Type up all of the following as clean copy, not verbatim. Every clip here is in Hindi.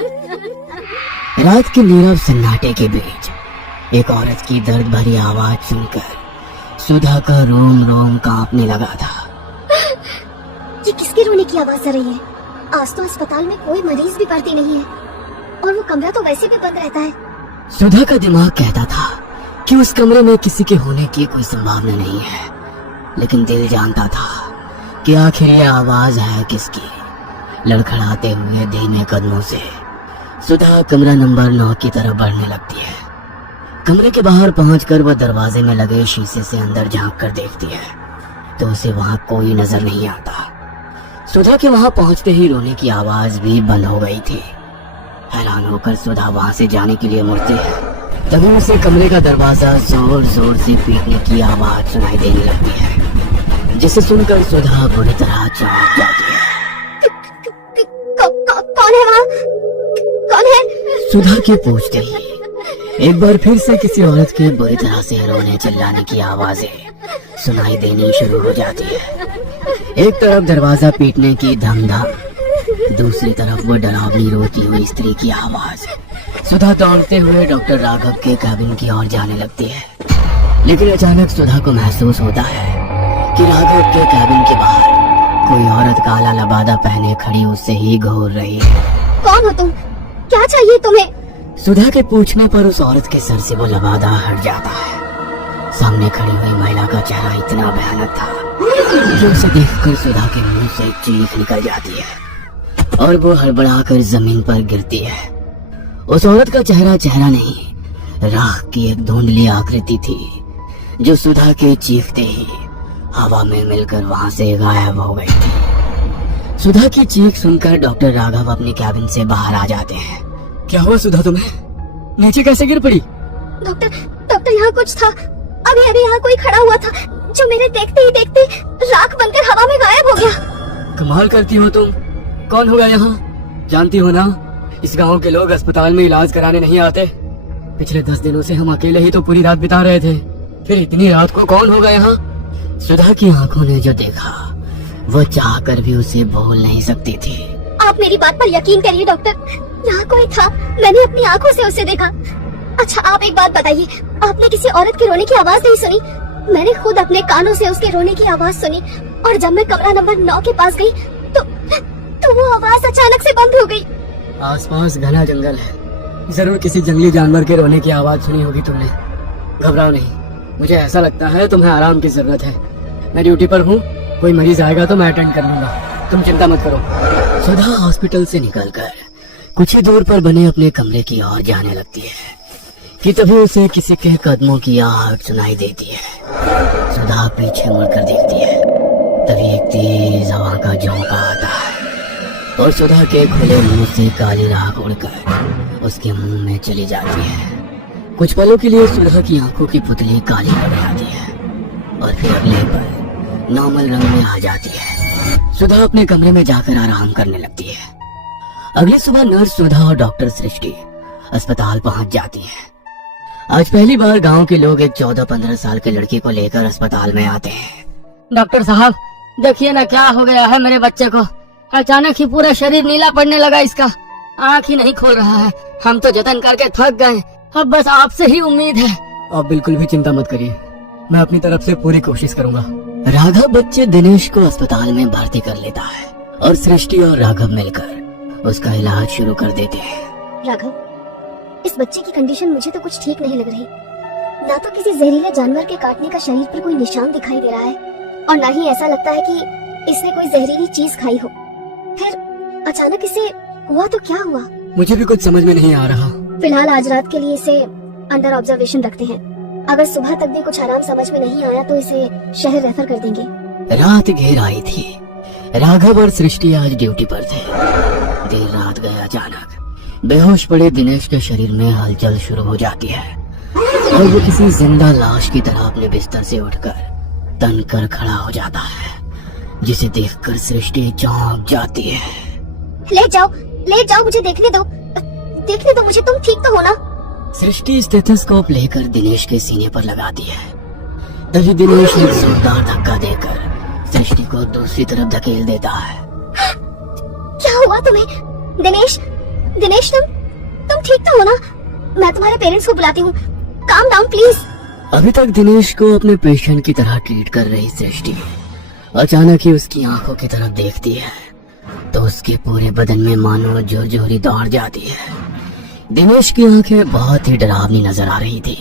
रात के नीरव सन्नाटे के बीच एक औरत की दर्द भरी आवाज सुनकर सुधा का रोम रोम कांपने लगा था। ये किसके रोने की आवाज आ रही है? आज तो अस्पताल में कोई मरीज भी भर्ती नहीं है और वो कमरा तो वैसे भी बंद रहता है। सुधा का दिमाग कहता था कि उस कमरे में किसी के होने की कोई संभावना नहीं है, लेकिन दिल जानता था कि आखिर ये आवाज है किसकी। लड़खड़ाते हुए धीमे कदमों से सुधा कमरा नंबर 9 की तरफ बढ़ने लगती है। कमरे के बाहर पहुंचकर वह दरवाजे में लगे शीशे से अंदर झांक कर देखती है तो उसे वहां कोई नजर नहीं आता। सुधा के वहां पहुंचते ही रोने की आवाज भी बंद हो गई थी। हैरान होकर सुधा वहां से जाने के लिए मुड़ती है, तभी उसे कमरे का दरवाजा जोर जोर से पीटने की आवाज सुनाई देने लगती है, जिसे सुनकर सुधा बुरी तरह चौंक जाती है। कौन है वहाँ? कौन है? सुधा के पूछते ही एक बार फिर से किसी औरत के बुरी तरह से रोने चिल्लाने की आवाजें सुनाई देनी शुरू हो जाती है। एक तरफ दरवाजा पीटने की धमधम, दूसरी तरफ वो डरावनी रोती हुई स्त्री की आवाज। सुधा दौड़ते हुए डॉक्टर राघव के कैबिन की ओर जाने लगती है, लेकिन अचानक सुधा को महसूस होता है कि राघव के कैबिन के बाहर कोई औरत काला लबादा पहने खड़ी उससे ही घूर रही है। कौन हो तुम? क्या चाहिए तुम्हें? सुधा के पूछने पर उस औरत के सर से वो लबादा हट जाता है। सामने खड़ी हुई महिला का चेहरा इतना भयानक था कि उसे देखकर सुधा के मुंह से चीख निकल जाती है और वो हड़बड़ाकर जमीन पर गिरती है। उस औरत का चेहरा नहीं, राख की एक धुंधली आकृति थी जो सुधा के चीखते ही हवा में मिलकर वहां से गायब हो गई थी। सुधा की चीख सुनकर डॉक्टर राघव अपने कैबिन से बाहर आ जाते हैं। क्या हुआ सुधा, तुम्हें नीचे कैसे गिर पड़ी? डॉक्टर यहाँ कुछ था। अभी यहाँ कोई खड़ा हुआ था जो मेरे देखते ही देखते राख बनकर हवा में गायब हो गया। कमाल करती हो तुम। कौन होगा यहाँ? जानती हो ना, इस गांव के लोग अस्पताल में इलाज कराने नहीं आते। पिछले 10 दिनों से हम अकेले ही तो पूरी रात बिता रहे थे, फिर इतनी रात को कौन होगा यहाँ? सुधा की आंखों ने जो देखा वो चाहकर भी उसे भूल नहीं सकती थी। आप मेरी बात पर यकीन करिए डॉक्टर, यहाँ कोई था, मैंने अपनी आंखों से उसे देखा। अच्छा आप एक बात बताइए, आपने किसी औरत के रोने की आवाज नहीं सुनी? मैंने खुद अपने कानों से उसके रोने की आवाज सुनी और जब मैं कमरा नंबर 9 के पास गई तो वो आवाज अचानक से बंद हो गई। आसपास घना जंगल है, जरूर किसी जंगली जानवर के रोने की आवाज सुनी होगी तुमने। घबराओ नहीं, मुझे ऐसा लगता है तुम्हें आराम की जरूरत है। मैं ड्यूटी पर हूँ, कोई मरीज आएगा तो मैं अटेंड कर लूंगा, तुम चिंता मत करो। सुधा हॉस्पिटल से निकलकर कुछ ही दूर पर बने अपने कमरे की ओर जाने लगती है कि तभी उसे किसी के कदमों की आहट सुनाई देती है। सुधा पीछे मुड़कर देखती है, तभी एक तेज हवा का झोंका आता है और सुधा के खुले मुंह से काली राख उड़कर उसके मुंह में चली जाती है। कुछ पलों के लिए सुधा की आंखों की पुतली काली पड़ जाती है और फिर अगले पल नॉर्मल रंग में आ जाती है। सुधा अपने कमरे में जाकर आराम करने लगती है। अगली सुबह नर्स सुधा और डॉक्टर सृष्टि अस्पताल पहुंच जाती हैं। आज पहली बार गांव के लोग एक 14-15 साल के लड़के को लेकर अस्पताल में आते हैं। डॉक्टर साहब देखिए ना, क्या हो गया है मेरे बच्चे को। अचानक ही पूरा शरीर नीला पड़ने लगा, इसका आँख ही नहीं खोल रहा है। हम तो जतन करके थक गए, अब बस आपसे ही उम्मीद है। आप बिल्कुल भी चिंता मत करिए, मैं अपनी तरफ से पूरी कोशिश करूंगा। राघव बच्चे दिनेश को अस्पताल में भर्ती कर लेता है और सृष्टि और राघव मिलकर उसका इलाज शुरू कर देते हैं। राघव, इस बच्चे की कंडीशन मुझे तो कुछ ठीक नहीं लग रही। ना तो किसी जहरीले जानवर के काटने का शरीर पर कोई निशान दिखाई दे रहा है और ना ही ऐसा लगता है कि इसने कोई जहरीली चीज खाई हो। फिर अचानक इसे हुआ तो क्या हुआ? मुझे भी कुछ समझ में नहीं आ रहा। फिलहाल आज रात के लिए इसे अंडर ऑब्जर्वेशन रखते हैं। अगर सुबह तक भी कुछ आराम समझ में नहीं आया तो इसे शहर रेफर कर देंगे। रात घेर आई थी। राघव और सृष्टि आज ड्यूटी पर थे। देर रात गए अचानक बेहोश पड़े दिनेश के शरीर में हलचल शुरू हो जाती है और वो किसी जिंदा लाश की तरह अपने बिस्तर से उठकर तन कर खड़ा हो जाता है, जिसे देखकर सृष्टि चौंक जाती है। ले जाओ, मुझे देखने दो मुझे, तुम ठीक तो हो ना? सृष्टि स्टेथोस्कोप लेकर दिनेश के सीने पर लगाती है। तभी दिनेश एक जोरदार धक्का देकर सृष्टि को दूसरी तरफ धकेल देता है। क्या हुआ तुम्हें? दिनेश दिनेश तुम ठीक तो हो ना? मैं तुम्हारे पेरेंट्स को बुलाती हूँ। Calm down please. अभी तक दिनेश को अपने पेशेंट की तरह ट्रीट कर रही सृष्टि अचानक ही उसकी आंखों की तरफ देखती है तो उसके पूरे बदन में मानो जोर-जोरी दौड़ जाती है। दिनेश की आंखें बहुत ही डरावनी नजर आ रही थी।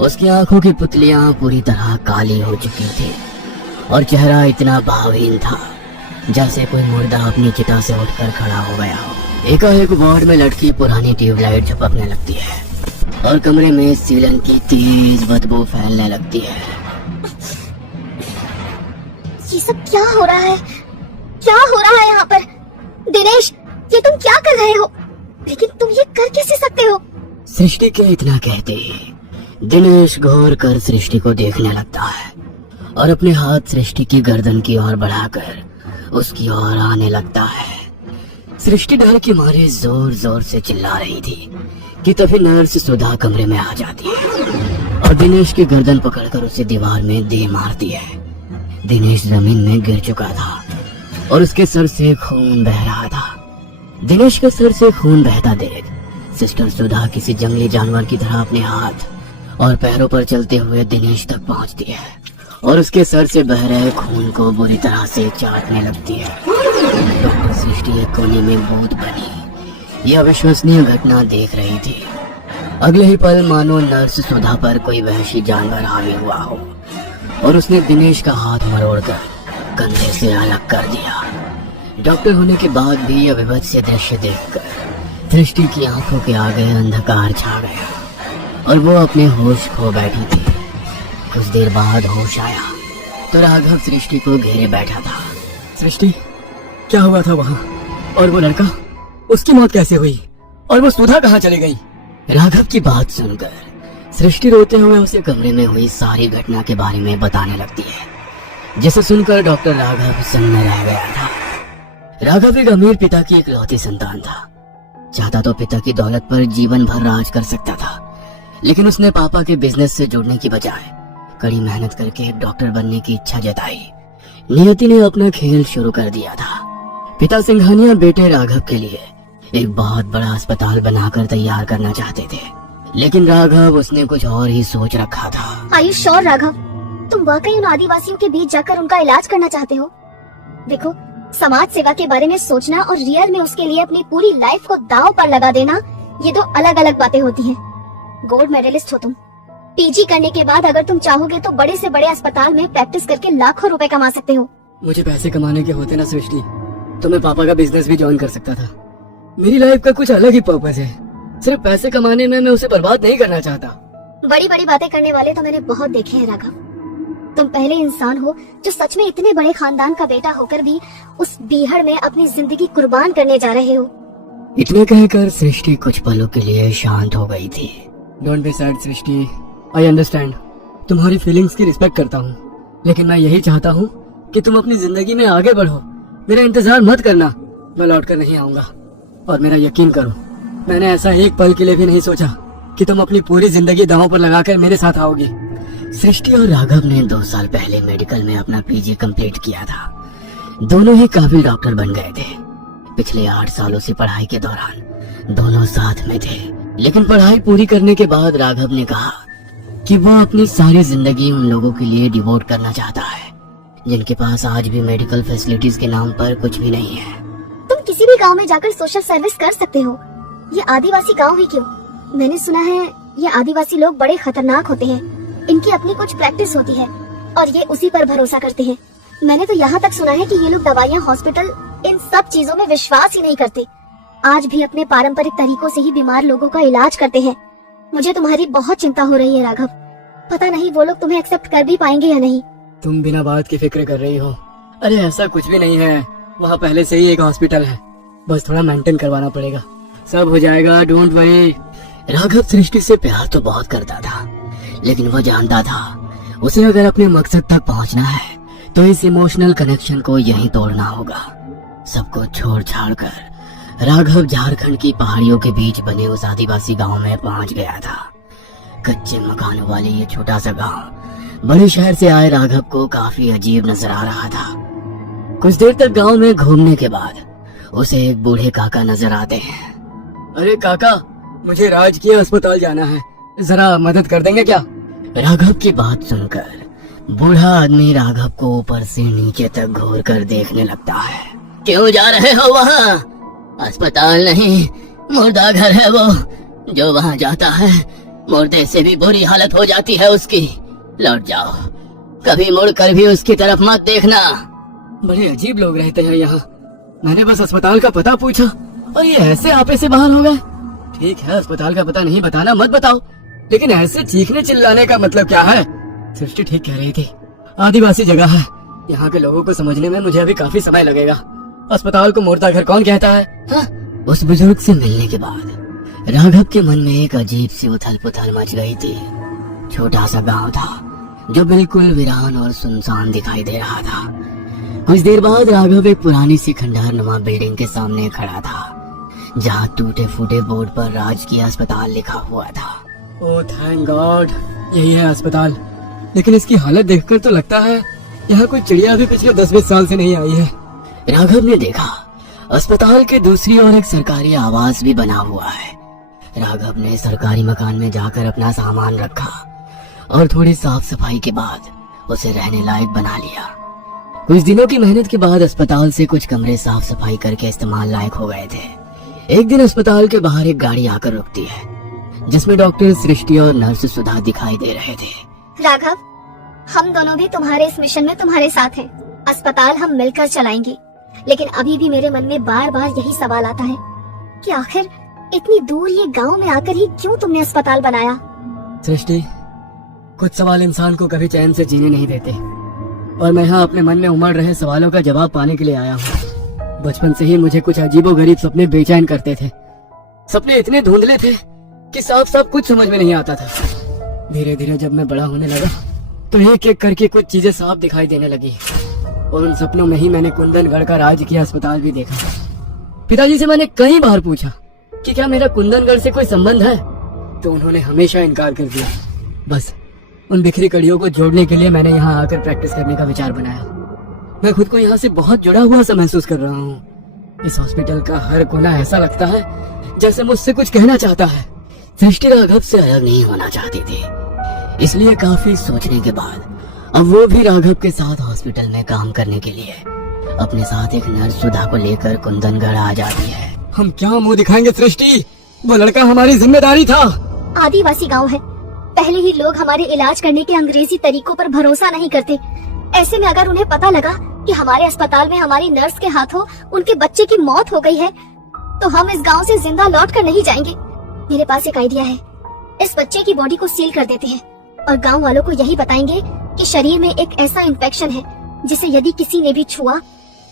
उसकी आंखों की पुतलियां पूरी तरह काली हो चुकी थी और चेहरा इतना भावहीन था जैसे कोई मुर्दा अपनी चिता से उठकर खड़ा हो गया हो। एकाएक वार्ड में लटकी पुरानी ट्यूबलाइट झपकने लगती है और कमरे में सीलन की तेज बदबू फैलने लगती है। ये सब क्या हो रहा है? क्या हो रहा है यहाँ पर? दिनेश, ये तुम क्या कर रहे हो? लेकिन तुम ये कर कैसे सकते हो? सृष्टि के इतना कहते ही दिनेश घूर कर सृष्टि को देखने लगता है और अपने हाथ सृष्टि की गर्दन की ओर बढ़ाकर उसकी ओर आने लगता है। सृष्टि डर के मारे जोर जोर से चिल्ला रही थी कि तभी नर्स सुधा कमरे में आ जाती है और दिनेश की गर्दन पकड़कर उसे दीवार में दे मारती है। दिनेश जमीन में गिर चुका था और उसके सर से खून बह रहा था। दिनेश के सर से खून बहता देख सिस्टर सुधा किसी जंगली जानवर की तरह अपने हाथ और पैरों पर चलते हुए दिनेश तक पहुंचती है और उसके सर से बह रहे खून को बुरी तरह से चाटने लगती है। डॉक्टर सृष्टि एक कोने में भूत बनी यह अविश्वसनीय घटना देख रही थी। अगले ही पल मानो नर्स सुधा पर कोई वहशी जानवर हावी हुआ हो और उसने दिनेश का हाथ मरोड़कर कंधे से अलग कर दिया। डॉक्टर होने के बाद भी यह विभत्स दृश्य देखकर सृष्टि की आंखों के आगे अंधकार छा गया और वो अपने होश खो बैठी थी। कुछ देर बाद होश आया तो राघव सृष्टि को घेरे बैठा था। सृष्टि, क्या हुआ था वहाँ? और वो लड़का, उसकी मौत कैसे हुई? और वो सुधा कहाँ चली गई? राघव की बात सुनकर सृष्टि रोते हुए उसे कमरे में हुई सारी घटना के बारे में बताने लगती है, जिसे सुनकर डॉक्टर राघव सन्न रह गया था। राघव एक अमीर पिता की इकलौती संतान था। चाहता तो पिता की दौलत पर जीवन भर राज कर सकता था, लेकिन उसने पापा के बिजनेस से जुड़ने की बजाय कड़ी मेहनत करके एक डॉक्टर बनने की इच्छा जताई। नियति ने अपना खेल शुरू कर दिया था। पिता सिंघानिया बेटे राघव के लिए एक बहुत बड़ा अस्पताल बनाकर तैयार करना चाहते थे, लेकिन राघव उसने कुछ और ही सोच रखा था। Are you sure, Raghav? तुम वाकई उन आदिवासियों के बीच जाकर उनका इलाज करना चाहते हो? देखो, समाज सेवा के बारे में सोचना और रियल में उसके लिए अपनी पूरी लाइफ को दांव पर लगा देना, ये दो अलग अलग बातें होती हैं। गोल्ड मेडलिस्ट हो तुम। पीजी करने के बाद अगर तुम चाहोगे तो बड़े से बड़े अस्पताल में प्रैक्टिस करके लाखों रुपए कमा सकते हो। मुझे पैसे कमाने के होते ना सृष्टि, तो मैं पापा का बिजनेस भी ज्वाइन कर सकता था। मेरी लाइफ का कुछ अलग ही पर्पस है। सिर्फ पैसे कमाने में मैं उसे बर्बाद नहीं करना चाहता। बड़ी बड़ी बातें करने वाले तो मैंने बहुत देखे हैं राघव। तुम पहले इंसान हो जो सच में इतने बड़े खानदान का बेटा होकर भी उस बीहड़ में अपनी जिंदगी कुर्बान करने जा रहे हो। इतना कहकर सृष्टि कुछ पलों के लिए शांत हो गई थी। Don't be sad Srishti, I understand. तुम्हारी फीलिंग्स की रिस्पेक्ट करता हूँ, लेकिन मैं यही चाहता हूँ कि तुम अपनी जिंदगी में आगे बढ़ो। मेरा इंतजार मत करना, मैं लौट कर नहीं आऊंगा। और मेरा यकीन करो, मैंने ऐसा एक पल के लिए भी नहीं सोचा कि तुम अपनी पूरी जिंदगी दांव पर लगाकर मेरे साथ आओगी। सृष्टि और राघव ने 2 साल पहले मेडिकल में अपना पीजी कंप्लीट किया था। दोनों ही काबिल डॉक्टर बन गए थे। पिछले 8 सालों से पढ़ाई के दौरान दोनों साथ में थे, लेकिन पढ़ाई पूरी करने के बाद राघव ने कहा कि वह अपनी सारी जिंदगी उन लोगों के लिए डिवोट करना चाहता है जिनके पास आज भी मेडिकल फैसिलिटीज के नाम पर कुछ भी नहीं है। तुम किसी भी गांव में जाकर सोशल सर्विस कर सकते हो। ये आदिवासी गांव ही क्यों, मैंने सुना है ये आदिवासी लोग बड़े खतरनाक होते हैं। इनकी अपनी कुछ प्रैक्टिस होती है और ये उसी पर भरोसा करते हैं। मैंने तो यहाँ तक सुना है कि ये लोग दवाइयाँ, हॉस्पिटल, इन सब चीजों में विश्वास ही नहीं करते। आज भी अपने पारंपरिक तरीकों से ही बीमार लोगों का इलाज करते हैं। मुझे तुम्हारी बहुत चिंता हो रही है राघव। पता नहीं वो लोग तुम्हें एक्सेप्ट कर भी पाएंगे या नहीं। तुम बिना बात की फिक्र कर रही हो। अरे ऐसा कुछ भी नहीं है, वहाँ पहले से ही एक हॉस्पिटल है, बस थोड़ा मेंटेन करवाना पड़ेगा, सब हो जाएगा, डोंट वरी। राघव सृष्टि से प्यार तो बहुत करता था, लेकिन वह जानता था उसे अगर अपने मकसद तक पहुंचना है तो इस इमोशनल कनेक्शन को यहीं तोड़ना होगा। सबको छोड़ छाड़ कर राघव झारखंड की पहाड़ियों के बीच बने उस आदिवासी गांव में पहुंच गया था। कच्चे मकानों वाले ये छोटा सा गांव बड़े शहर से आए राघव को काफी अजीब नजर आ रहा था। कुछ देर तक गांव में घूमने के बाद उसे एक बूढ़े काका नजर आते हैं। अरे काका, मुझे राजकीय अस्पताल जाना है, जरा मदद कर देंगे क्या? राघव की बात सुनकर बूढ़ा आदमी राघव को ऊपर से नीचे तक घूर कर देखने लगता है। क्यों जा रहे हो वहाँ? अस्पताल नहीं, मुर्दा घर है वो। जो वहाँ जाता है मुर्दे से भी बुरी हालत हो जाती है उसकी। लौट जाओ, कभी मुड़ कर भी उसकी तरफ मत देखना। बड़े अजीब लोग रहते हैं यहाँ। मैंने बस अस्पताल का पता पूछा और ये ऐसे आपे से बाहर हो गए। ठीक है, अस्पताल का पता नहीं बताना मत बताओ, लेकिन ऐसे चीखने चिल्लाने का मतलब क्या है? सृष्टि ठीक कह रही थी, आदिवासी जगह है, यहाँ के लोगों को समझने में मुझे अभी काफी समय लगेगा। अस्पताल को मुर्दा घर कौन कहता है? हाँ? उस बुजुर्ग से मिलने के बाद राघव के मन में एक अजीब सी उथल पुथल मच गई थी। छोटा सा गांव था जो बिल्कुल वीरान और सुनसान दिखाई दे रहा था। कुछ देर बाद राघव एक पुरानी सी खंडहरनुमा बिल्डिंग के सामने खड़ा था, जहाँ टूटे फूटे बोर्ड पर राजकीय अस्पताल लिखा हुआ था। ओह थैंक गॉड, यही है अस्पताल। लेकिन इसकी हालत देखकर तो लगता है यहाँ कोई चिड़िया भी पिछले 10-20 साल से नहीं आई है। राघव ने देखा अस्पताल के दूसरी ओर एक सरकारी आवास भी बना हुआ है। राघव ने सरकारी मकान में जाकर अपना सामान रखा और थोड़ी साफ सफाई के बाद उसे रहने लायक बना लिया। कुछ दिनों की मेहनत के बाद अस्पताल से कुछ कमरे साफ सफाई करके इस्तेमाल लायक हो गए थे। एक दिन अस्पताल के बाहर एक गाड़ी आकर रुकती है, जिसमें डॉक्टर सृष्टि और नर्स सुधा दिखाई दे रहे थे। राघव, हम दोनों भी तुम्हारे इस मिशन में तुम्हारे साथ हैं। अस्पताल हम मिलकर चलाएंगे, लेकिन अभी भी मेरे मन में बार बार यही सवाल आता है कि आखिर इतनी दूर ये गांव में आकर ही क्यों तुमने अस्पताल बनाया? सृष्टि, कुछ सवाल इंसान को कभी चैन से जीने नहीं देते, और मैं यहाँ अपने मन में उमड़ रहे सवालों का जवाब पाने के लिए आया हूँ। बचपन से ही मुझे कुछ अजीबोगरीब सपने बेचैन करते थे। सपने इतने धुंधले थे कि साफ साफ कुछ समझ में नहीं आता था। धीरे धीरे जब मैं बड़ा होने लगा तो एक एक करके कुछ चीजें साफ दिखाई देने लगी, और उन सपनों में ही मैंने कुंदनगढ़ का राजकीय अस्पताल भी देखा। पिताजी से मैंने कई बार पूछा कि क्या मेरा कुंदनगढ़ से कोई संबंध है, तो उन्होंने हमेशा इनकार कर दिया। बस उन बिखरी कड़ियों को जोड़ने के लिए मैंने यहाँ आकर प्रैक्टिस करने का विचार बनाया। मैं खुद को यहाँ से बहुत जुड़ा हुआ सा महसूस कर रहा हूँ। इस हॉस्पिटल का हर कोना ऐसा लगता है जैसे मुझसे कुछ कहना चाहता है। सृष्टि राघव से अलग नहीं होना चाहती थी, इसलिए काफी सोचने के बाद अब वो भी राघव के साथ हॉस्पिटल में काम करने के लिए अपने साथ एक नर्स सुधा को लेकर कुंदनगढ़ आ जाती है। हम क्या मुंह दिखाएंगे सृष्टि? वो लड़का हमारी जिम्मेदारी था। आदिवासी गांव है, पहले ही लोग हमारे इलाज करने के अंग्रेजी तरीकों पर भरोसा नहीं करते। ऐसे में अगर उन्हें पता लगा कि हमारे अस्पताल में हमारी नर्स के हाथों उनके बच्चे की मौत हो गई है, तो हम इस गांव से जिंदा लौट कर नहीं जाएंगे। मेरे पास एक आइडिया है, इस बच्चे की बॉडी को सील कर देते हैं और गांव वालों को यही बताएंगे कि शरीर में एक ऐसा इन्फेक्शन है जिसे यदि किसी ने भी छुआ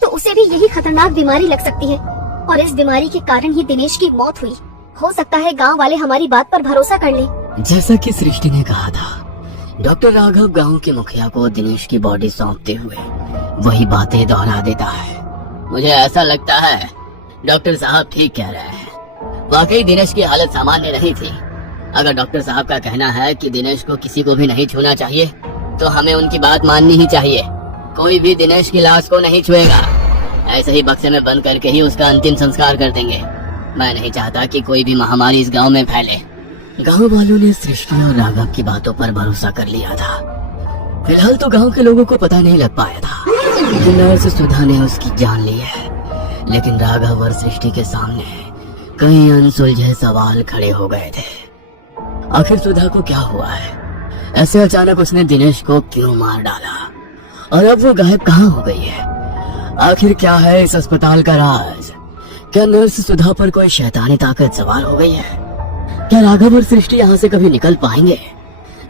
तो उसे भी यही खतरनाक बीमारी लग सकती है, और इस बीमारी के कारण ही दिनेश की मौत हुई। हो सकता है गांव वाले हमारी बात पर भरोसा कर लें। जैसा कि सृष्टि ने कहा था, डॉक्टर राघव गांव के मुखिया को दिनेश की बॉडी सौंपते हुए वही बातें दोहरा देता है। मुझे ऐसा लगता है डॉक्टर साहब ठीक कह रहे हैं, वाकई दिनेश की हालत सामान्य नहीं थी। अगर डॉक्टर साहब का कहना है कि दिनेश को किसी को भी नहीं छूना चाहिए, तो हमें उनकी बात माननी ही चाहिए। कोई भी दिनेश की लाश को नहीं छुएगा, ऐसे ही बक्से में बंद करके ही उसका अंतिम संस्कार कर देंगे। मैं नहीं चाहता कि कोई भी महामारी इस गांव में फैले। गांव वालों ने सृष्टि और राघव की बातों पर भरोसा कर लिया था। फिलहाल तो गांव के लोगों को पता नहीं लग पाया था कि नर्स सुधा ने उसकी जान ली है, लेकिन राघव और सृष्टि के सामने कई अनसुलझे सवाल खड़े हो गए थे। आखिर सुधा को क्या हुआ है? ऐसे अचानक उसने दिनेश को क्यों मार डाला, और अब वो गायब कहाँ हो गई है? आखिर क्या है इस अस्पताल का राज? क्या नर्स सुधा पर कोई शैतानी ताकत सवार हो गई है? क्या राघव और सृष्टि यहाँ से कभी निकल पाएंगे?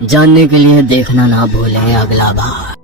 जानने के लिए देखना ना भूलें अगला बार।